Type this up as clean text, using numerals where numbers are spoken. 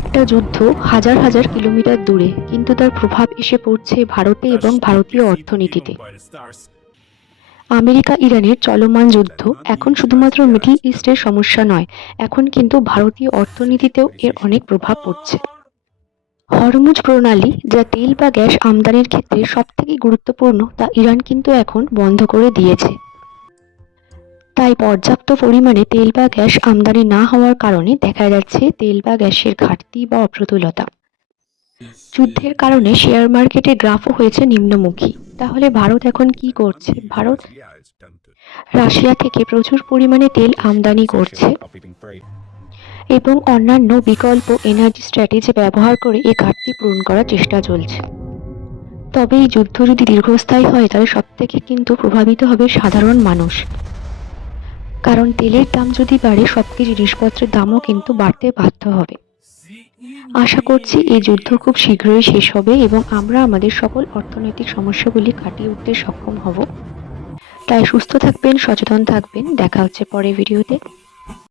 একটা যুদ্ধ হাজার হাজার কিলোমিটার দূরে, কিন্তু তার প্রভাব এসে পড়ছে ভারতে এবং ভারতীয় অর্থনীতিতে। আমেরিকা ইরানের চলমান যুদ্ধ এখন শুধুমাত্র মিডল ইস্টের সমস্যা নয়, এখন কিন্তু ভারতীয় অর্থনীতিতেও এর অনেক প্রভাব পড়ছে। হরমুজ প্রণালী, যা তেল বা গ্যাস আমদানির ক্ষেত্রে সবথেকে গুরুত্বপূর্ণ, তা ইরান কিন্তু এখন বন্ধ করে দিয়েছে। তাই পর্যাপ্ত পরিমাণে তেল বা গ্যাস আমদানি না হওয়ার কারণে দেখা যাচ্ছে তেল বা গ্যাসের ঘাটতি বা অপ্রতুলতা। যুদ্ধের কারণে শেয়ার মার্কেটের গ্রাফও হয়েছে নিম্নমুখী। তাহলে ভারত এখন কি করছে? ভারত রাশিয়া থেকে প্রচুর পরিমাণে তেল আমদানি করছে এবং অন্যান্য বিকল্প এনার্জি স্ট্র্যাটেজি ব্যবহার করে এই ঘাটতি পূরণ করার চেষ্টা চলছে। তবে এই যুদ্ধ যদি দীর্ঘস্থায়ী হয়, তাহলে সবথেকে কিন্তু প্রভাবিত হবে সাধারণ মানুষ। কারণ তেলের দাম যদি বাড়ে, সবকিছু জিনিসপত্রের দামও কিন্তু বাড়তে বাধ্য হবে। আশা করছি এই যুদ্ধ খুব শীঘ্রই শেষ হবে এবং আমরা আমাদের সকল অর্থনৈতিক সমস্যাগুলি কাটিয়ে উঠতে সক্ষম হব। তাই সুস্থ থাকবেন, সচেতন থাকবেন। দেখা হচ্ছে পরের ভিডিওতে।